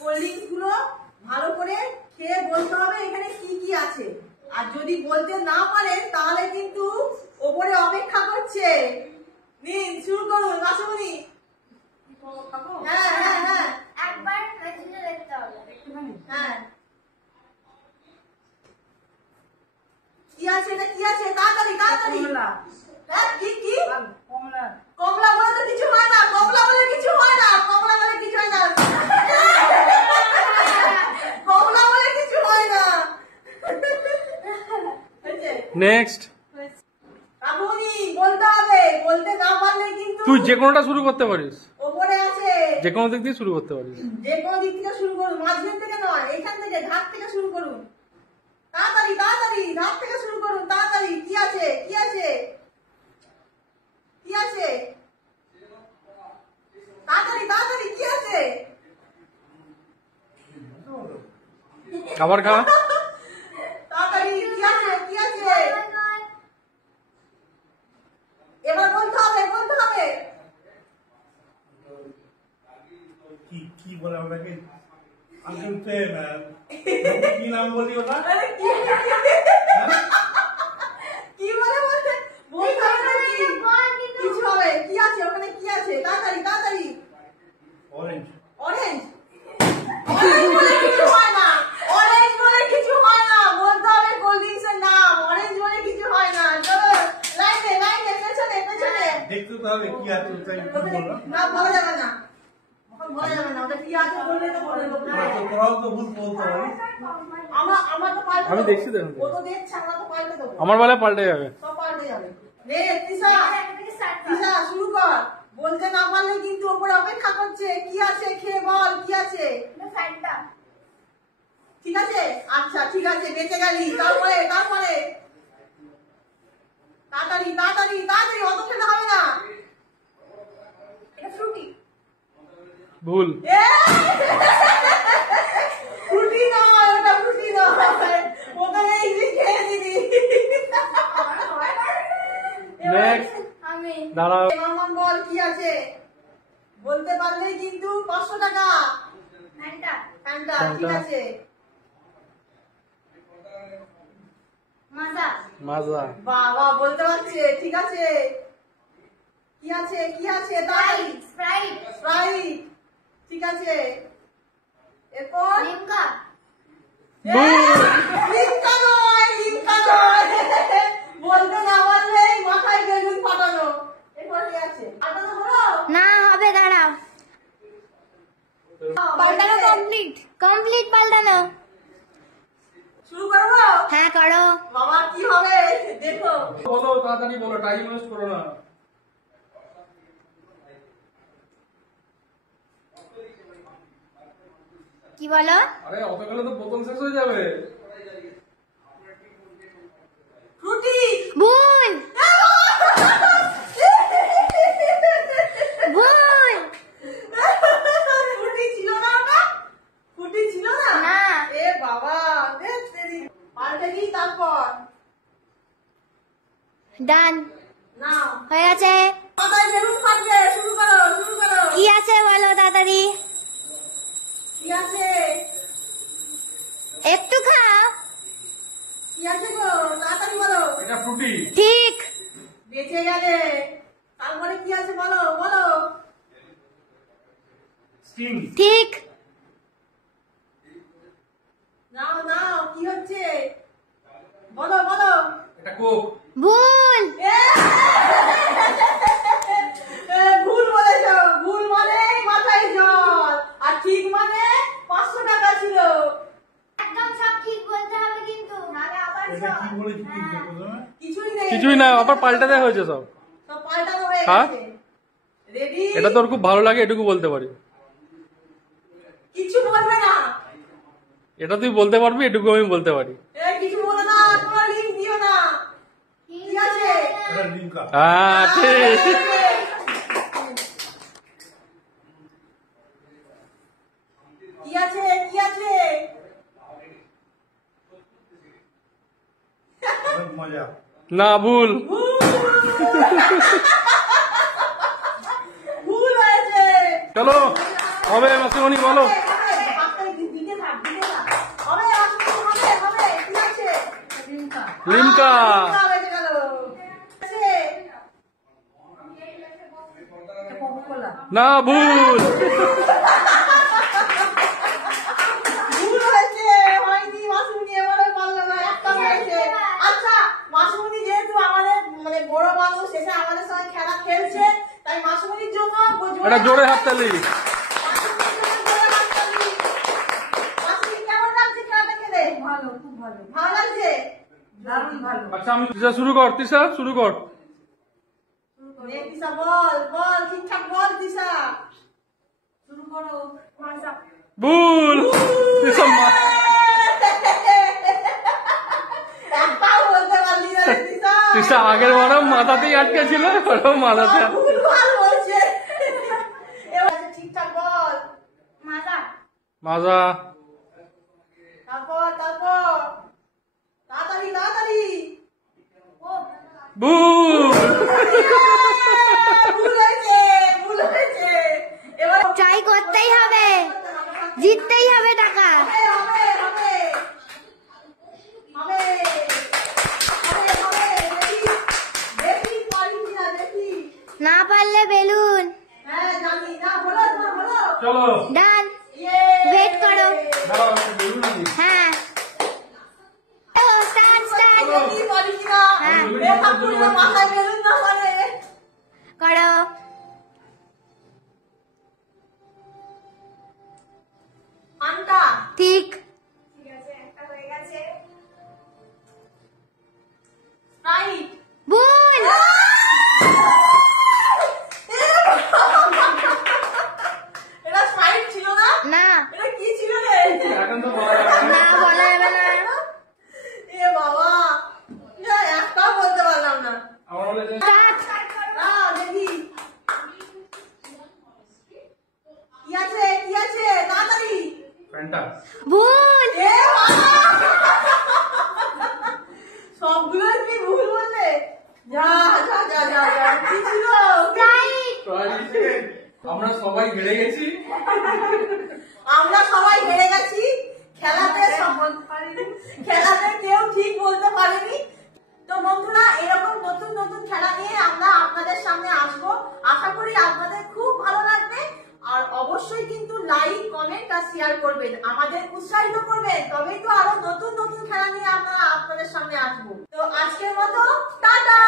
Cold drinks গুলো ভালো করে খেয়ে বলতে হবে এখানে কি কি আছে। আর যদি বলতে না পারেন তাহলে কিন্তু ওপরে অপেক্ষা করছে। নিন, শুরু করুন মাসুমনি। হ্যাঁ হ্যাঁ হ্যাঁ, একবার মেশিনে দেখতে হবে। হ্যাঁ কি আছে, এটা কি আছে, তাড়াতাড়ি তাড়াতাড়ি। হ্যাঁ কি কি? কমলা। কমলা বলে তো কিছু হয় না, কমলা বলে কিছু হয় না, কমলা বলে কিছু হয় না, কমলা বলে কিছু হয় না। নেক্সট। কাকুনি বলতে হবে, বলতে না পারলে কিন্তু তুই যে কোনোটা শুরু করতে পারিস, ওপরে আছে, যে কোনো দিক দিয়ে শুরু করতে পারিস। যে কোনো দিক থেকে শুরু করুন, মাঝখান থেকে নয়, এখান থেকে ঘাট থেকে শুরু করুন। তাড়াতাড়ি তাড়াতাড়ি ঘাট থেকে শুরু করুন, তাড়াতাড়ি। কি আছে কি আছে কি আছে, তাড়াতাড়ি তাড়াতাড়ি কি আছে? আবার খা। তাড়াতাড়ি কি আছে কি আছে? এবার বলতে হবে বলতে হবে। কি কি বলে ওটাকে? আঙ্কেলতে কি নাম বলি ওটা? আরে কি কি বলে বলতে বলতে হবে নাকি? কিছু হবে, কি আছে ওখানে, কি আছে? তাড়াতাড়ি তাড়াতাড়ি। অরেঞ্জ। অরেঞ্জ। অরেঞ্জ বলে কিছু হয় না, অরেঞ্জ বলে কিছু হয় না, বলতে হবে কোল্ড ড্রিঙ্কস এর নাম। অরেঞ্জ বলে কিছু হয় না। চলো লাইনে লাইনে, পেছনে পেছনে। দেখতে তো হবে কি আছে ওটাই কি বললো। না বলা যাবে না, এখন বলা যাবে না, ওটা কি আছে বললে তো বলে দেবো। তোরাও তো ভুল বলতে পারি। আমরা তো পাল্টে আমি দেবো। দেখছি দেখুন। ও তো দেখছে, আমরা তো পাল্টে দেবো। আমার বেলায় পাল্টে যাবে। সব পাল্টে যাবে। নে তিশা, তিশা শুরু কর। বলতে না পারলে কিন্তু ওপরে অপেক্ষা করছে। কি আছে খেয়ে বল, কি আছে? ফ্যানটা। ঠিক আছে, আচ্ছা ঠিক আছে, বেঁচে গেলি। তারপরে তারপরে তাড়াতাড়ি তাড়াতাড়ি তাড়াতাড়ি, অত খেতে হবে না। এটা ফ্রুটি। ভুল। ফ্রুটি নয়, ওটা ফ্রুটি নয়, ওখানে ইংলিশ খেয়ে দিবি। নেক্সট। আমি দাঁড়াও। মামন বল কি আছে? বলতে পারলেই কিন্তু 500 টাকা। ফ্যানটা। ফ্যানটা, ঠিক আছে। মাজা। মাজা। বাবা বলতে পারছে, ঠিক আছে। কি আছে কি আছে? তাই স্প্রাইট। স্প্রাইট, ঠিক আছে। এরপর লিমকা। লিমকা নয়, লিমকা নয়। বলতে না পারলেই মাথায় বেলুন ফাটানো। এরপর কি আছে? ফাটানো হলো? না হবে, দাঁড়াও। পাল্টানো কমপ্লিট। কমপ্লিট পাল্টানো। শুরু করবো? হ্যাঁ করো। বাবা কি হবে দেখো। বলো তাড়াতাড়ি বলো, টাইম ওয়েস্ট করো না। কি বলো? আরে অত গেলে তো বোতল শেষ হয়ে যাবে। ফ্রুটি। ভুল। ভুল। ফ্রুটি ছিল না ওটা? ফ্রুটি ছিল না? না। এ বাবা, পাল্টে দিই তারপর। ডান। নাও হয়ে গেছে। মাথায় বেলুন ফাটবে। শুরু করো শুরু করো। কি আছে বলো তাড়াতাড়ি। কি আছে? একটু খাও। কি আছে গো, তাড়াতাড়ি বলো। এটা ফ্রুটি। ঠিক। বেঁচে গেলে। তারপরে কি আছে বলো বলো। স্টিং। ঠিক। নাও নাও, কি হচ্ছে বলো বলো। এটা কোক। ভুল। ভুল বলেছো। ভুল মানে মাথায় জল, আর ঠিক মানে 500 টাকা ছিল। একদম সব ঠিক বলতে হবে কিন্তু, নাহলে আবার এটা কি বলেছি ঠিক দেখো তো। কিছুই নেই, কিছুই না, আবার পাল্টে দেওয়া হয়েছে সব। সব পাল্টানো হয়ে হ্যাঁ? গেছে। রেডি? এটা তোর খুব ভালো লাগে, এটুকু বলতে পারি। কিছু বলবে না। এটা তুই বলতে পারবি, এটুকু আমি বলতে পারি। কিছু বলো না, তোমার লিঙ্ক দিও না। কি আছে? এটা লিমকা। হ্যাঁ ঠিক। কি আছে কি আছে? মজা। না ভুল। ভুল হয়েছে। চলো হবে মাসিমণি বলো। লিমকা। বেঁচে গেল। আছে? এটা কোকা-কোলা। না, ভুল। ভুল হয়েছে, হয়নি, মাসুমনি এবারে পারলো না, একটা হয়েছে। আচ্ছা, মাসুমনি যেহেতু আমাদের মানে বড় মানুষ, এসে আমাদের সঙ্গে খেলা খেলছে, তাই মাসুমনির জন্য এটা জোরে হাততালি। মাসুমনির জন্য জোরে হাততালি। মাসুমনি কেমন লাগছে খেলাটা খেলে? ভালো, খুব ভালো, ভালো লাগছে? দারুণ ভালো। আচ্ছা, আমি তিশা শুরু কর, তিশা শুরু কর। নে, তিশা বল, বল, ঠিকঠাক বল, তিশা। শুরু করো। ভুল। তিশা একটাও বলতে পারলি না রে, তিশা। তিশা আগের বারও মাথাতেই আটকে ছিল, ওটাও মাথাতে। ভুলভাল বলছে। এবার ঠিকঠাক বল। মাজা। মাজা। তারপর তাড়াতাড়ি তাড়াতাড়ি। ভুল। ভুল হয়েছে, ভুল হয়েছে। এবার ট্রাই করতেই হবে, জিততেই হবে টাকা। হবে হবে হবে হবে হবে হবে। দেখি দেখি পারি কিনা দেখি। না পারলে বেলুন। হ্যাঁ জানি না, হলো তোমার হলো। চলো। ডান। ইয়ে। Wait করো। দাঁড়াও, একটা বেলুন আনি। হ্যাঁ, স্টার্ট স্টার্ট দেখি পারি কিনা। হ্যাঁ। এ ঠাকুরের মাথায় বেলুন না মানে। করো। আন্টা। ঠিক। ঠিক আছে, একটা হয়ে গেছে। স্প্রাইট। ভুল। এটা স্প্রাইট ছিল না? না, এটা কি ছিল রে? এখন তো বলা যাবে না। না বলা যাবে না। এ বাবা, না একটাও বলতে পারলাম না। আমার বলে যে স্টার্ট। দেখি কি আছে কি আছে, তাড়াতাড়ি। ফ্যান্টা। ভুল। এ বাবা, সবগুলো কি ভুল বললে? যা যা যা যা যা, কি ছিল? স্প্রাইট। আমরা সবাই হেরে গেছি। আমরা সবাই হেরে গেছি খেলাতে। খেলাতে কেউ ঠিক বলতে পারেনি। তো বন্ধুরা, এরকম নতুন নতুন খেলা নিয়ে আমরা আপনাদের সামনে আসবো। আশা করি আপনাদের খুব ভালো লাগবে। আর অবশ্যই কিন্তু লাইক, কমেন্ট আর শেয়ার করবেন, আমাদের উৎসাহিত করবেন, তবেই তো আরো নতুন নতুন খেলা নিয়ে আমরা আপনাদের সামনে আসবো। তো আজকের মতো টাটা।